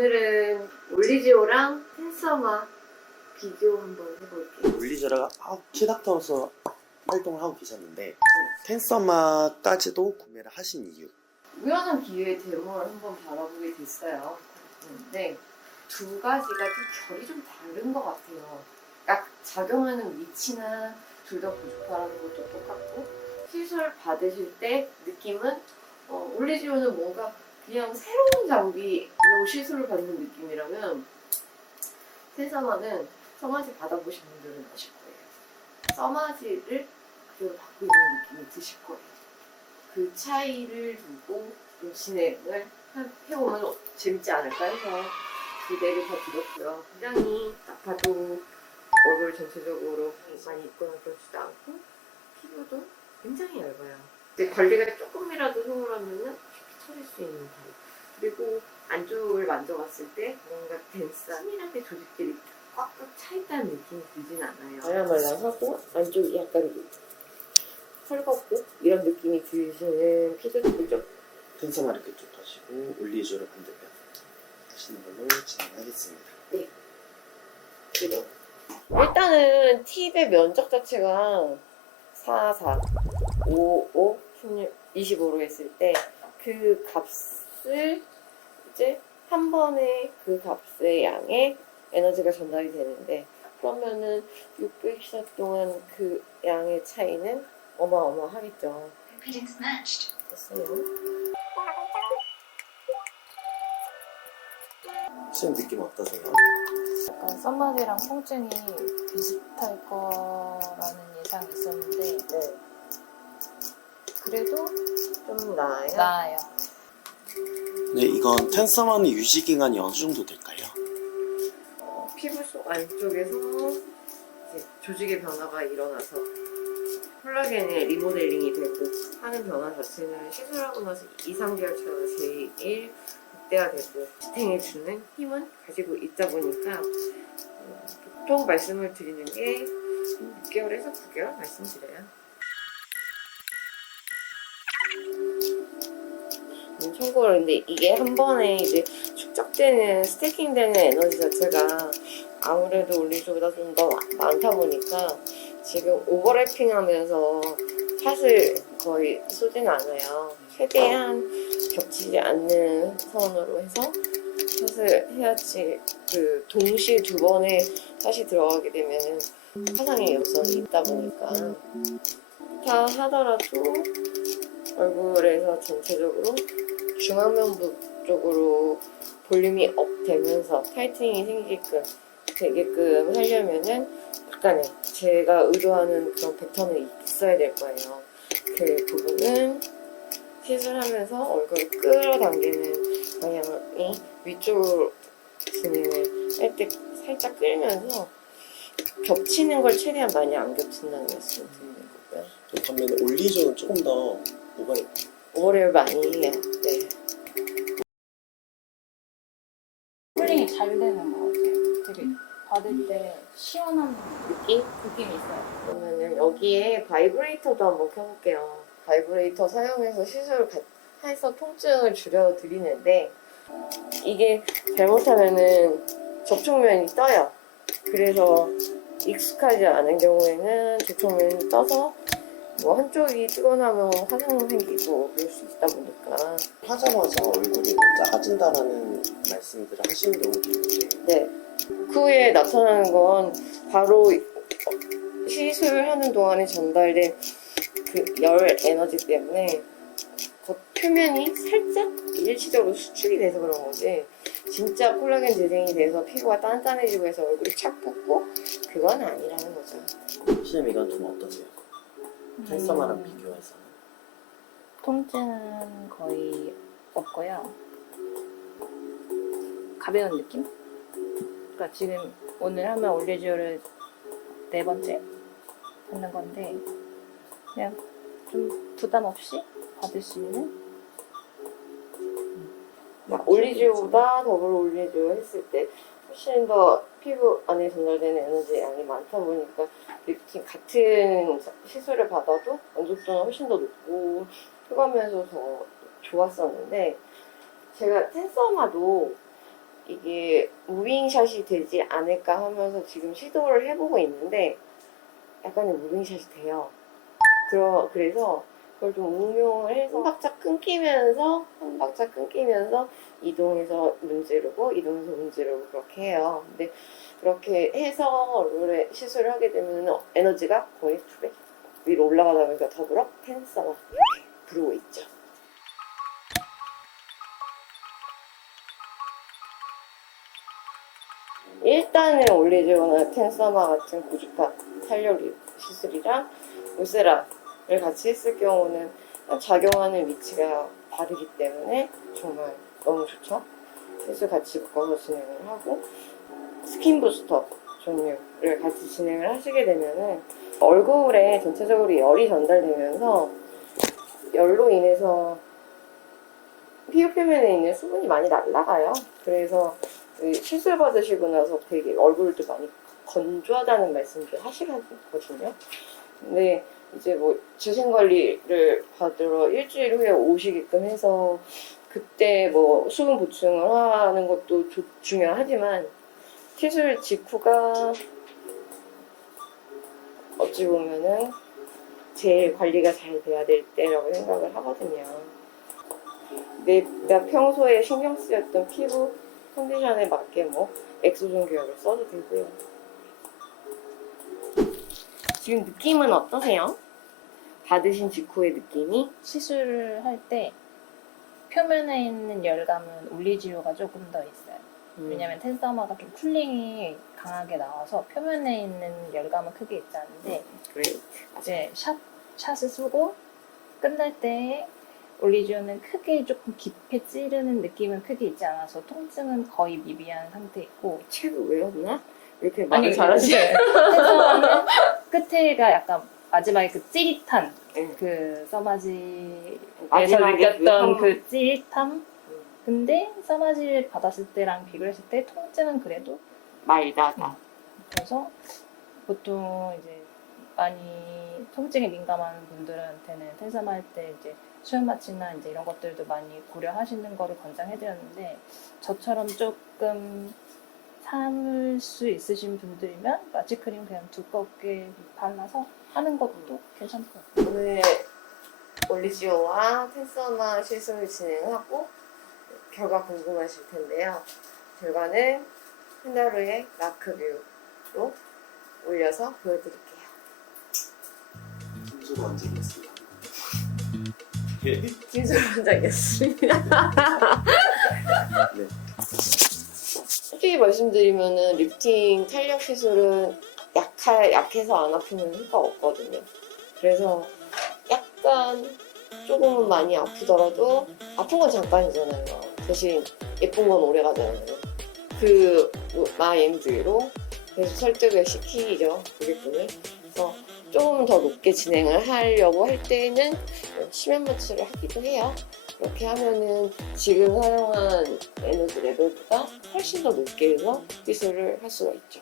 오늘은 올리지오랑 텐서마 비교 한번 해볼게요. 올리지오가 키닥터로서 활동을 하고 계셨는데 텐서마까지도 구매를 하신 이유. 우연한 기회에 데모를 한번 받아보게 됐어요. 근데 두 가지가 좀 결이 좀 다른 것 같아요. 딱 작용하는 위치나 둘 다 고주파라는 것도 똑같고 시술 받으실 때 느낌은 올리지오는 뭔가 그냥 새로운 장비로 시술을 받는 느낌이라면 텐서마는 써마지 받아보신 분들은 아실 거예요. 써마지를 그대로 받고 있는 느낌이 드실 거예요. 그 차이를 두고 좀 진행을 해보면 재밌지 않을까 해서 기대를 더 들었고요. 굉장히 딱 봐도 얼굴 전체적으로 많이 있거나 그렇지도 않고 피부도 굉장히 얇아요. 근데 관리가 조금이라도 소홀하면은 쉽게 처질 수 있는 타입. 그리고 안쪽을 만져봤을 때 뭔가 덴스하게 조직들이 꽉꽉 차있다는 느낌이 들진 않아요. 말랑말랑하고 안쪽이 약간 헐겁고 이런 느낌이 드시는 피부죠. 텐서마를 그쪽 하시고 올리지오를 반대편 하시는 걸로 진행하겠습니다. 네. 그리고 일단은 팁의 면적 자체가 4, 4, 5, 5, 16, 25로 했을 때 그 값을 이제 한 번에 그 값의 양의 에너지가 전달이 되는데 그러면은 600샷 동안 그 양의 차이는 어마어마하겠죠. 됐어요. 지금 느낌 어떠세요? 약간 썸마디랑 통증이 비슷할 거라는 예상이 있었는데 네. 그래도 좀 나아요. 나아요. 네, 이건 텐서마는 유지 기간이 어느 정도 될까요? 피부 속 안쪽에서 이제 조직의 변화가 일어나서 콜라겐의 리모델링이 되고 하는 변화 자체는 시술하고 나서 2, 3개월 차가 제일 극대화되고 지탱해주는 힘은 가지고 있다 보니까 보통 말씀을 드리는 게 6개월에서 9개월 말씀드려요. 참고로 근데 이게 한 번에 이제 축적되는 스태킹되는 에너지 자체가 아무래도 올리지보다 좀 더 많다 보니까 지금 오버래핑 하면서 샷을 거의 쏘진 않아요. 최대한 겹치지 않는 선으로 해서 샷을 해야지 그 동시에 두 번의 샷이 들어가게 되면은 화상의 위험성이 있다 보니까 다 하더라도 얼굴에서 전체적으로 중앙면부 쪽으로 볼륨이 업 되면서 타이트닝이 되게끔 하려면은 약간의 제가 의도하는 그런 패턴이 있어야 될 거예요. 그 부분은 시술하면서 얼굴을 끌어당기는 방향이 위쪽으로 진행을 할 때 살짝 끌면서 겹치는 걸 최대한 많이 안 겹친다는 말씀을 드리는 거고요. 반면에 올리지오는 조금 더 오버랩을 많이 해요. 네. 쿨링이 잘 되는 것 같아요. 되게 받을 때 시원한 느낌이 있어요. 그러면은 여기에 바이브레이터도 한번 켜볼게요. 바이브레이터 사용해서 시술을 해서 통증을 줄여드리는데 이게 잘못하면은 접촉면이 떠요. 그래서 익숙하지 않은 경우에는 접촉면이 떠서 뭐 한쪽이 뜨거나면 화상 생기고 그럴 수 있다 보니까 하자마자 얼굴이 작아진다라는 말씀들을 하시는 경우도 있는데 네. 그 후에 나타나는 건 바로 시술하는 동안에 전달된 그 열 에너지 때문에 겉 표면이 살짝 일시적으로 수축이 돼서 그런 거지 진짜 콜라겐 재생이 돼서 피부가 단단해지고 해서 얼굴이 착 붓고 그건 아니라는 거죠. 시험 이건 좀 어떠세요? 텐서마랑 비교해서는? 통증은 거의 없고요. 가벼운 느낌? 그러니까 지금 오늘 하면 올리지오를 4번째 받는 건데 그냥 좀 부담 없이 받을 수 있는 올리지오보다 더블 올리지오 했을 때 훨씬 더 피부 안에 전달되는 에너지 양이 많다 보니까 같은 시술을 받아도 만족도는 훨씬 더 높고 흡하면서 더 좋았었는데 제가 텐서마도 이게 무빙샷이 되지 않을까 하면서 지금 시도를 해보고 있는데 약간의 무빙샷이 돼요. 그래서 그걸 좀 응용을 해서 한 박자 끊기면서 이동해서 문지르고 이동해서 문지르고 그렇게 해요. 근데 그렇게 해서 롤에 시술을 하게 되면 에너지가 거의 2배 위로 올라가다 보니까 더불어 텐서마 이렇게 부르고 있죠. 일단은 올리지오나 텐서마 같은 고주파 탄력 시술이랑 울세라를 같이 했을 경우는 작용하는 위치가 다르기 때문에 정말 너무 좋죠. 시술 같이 묶어서 진행을 하고 스킨 부스터 종류를 같이 진행을 하시게 되면은 얼굴에 전체적으로 열이 전달되면서 열로 인해서 피부 표면에 있는 수분이 많이 날아가요. 그래서 그 시술 받으시고 나서 되게 얼굴도 많이 건조하다는 말씀도 하시거든요. 근데 이제 뭐 재생 관리를 받으러 일주일 후에 오시게끔 해서 그때 뭐 수분 보충을 하는 것도 중요하지만 시술 직후가 어찌 보면은 제일 관리가 잘 돼야 될 때라고 생각을 하거든요. 내가 평소에 신경 쓰였던 피부 컨디션에 맞게 뭐 엑소존 계열을 써도 되고요. 지금 느낌은 어떠세요? 받으신 직후의 느낌이? 시술을 할 때 표면에 있는 열감은 올리지오가 조금 더 있어요. 왜냐면 텐서마가 좀 쿨링이 강하게 나와서 표면에 있는 열감은 크게 있지 않은데 그래요. 이제 샷을 쓰고 끝날 때 올리지오는 크게 조금 깊게 찌르는 느낌은 크게 있지 않아서 통증은 거의 미비한 상태이고 책을 외웠나? 왜 이렇게 말을 잘하지? 텐서마는 끝에가 약간 마지막에 그 찌릿한 네. 그 써마지에서 마지막에 느꼈던 그 찌릿함 근데 써마지를 받았을 때랑 비교했을 때 통증은 그래도 말다다. 그래서 보통 이제 많이 통증에 민감한 분들한테는 텐서마 할 때 이제 수면 마취나 이제 이런 것들도 많이 고려하시는 거를 권장해드렸는데 저처럼 조금 참을 수 있으신 분들이면 마취 크림 그냥 두껍게 발라서 하는 것도 괜찮을 것 같아요. 오늘 올리지오와 텐서마 시술을 진행하고 결과 궁금하실 텐데요. 결과는 한 달 후에 마크뷰로 올려서 보여드릴게요. 김수로 완전했습니다. 진솔 원장이었습니다. 네. 솔직히 말씀드리면은 리프팅 탄력 시술은 약해서 안 아프면 효과가 없거든요. 그래서 약간 조금은 많이 아프더라도 아픈 건 잠깐이잖아요. 대신 예쁜 건 오래 가잖아요. 그 마인드로 계속 설득을 시키죠, 고객분을. 그래서 조금 더 높게 진행을 하려고 할 때는 심연 마취를 하기도 해요. 그렇게 하면은 지금 사용한 에너지 레벨보다 훨씬 더 높게 해서 시술을 할 수가 있죠.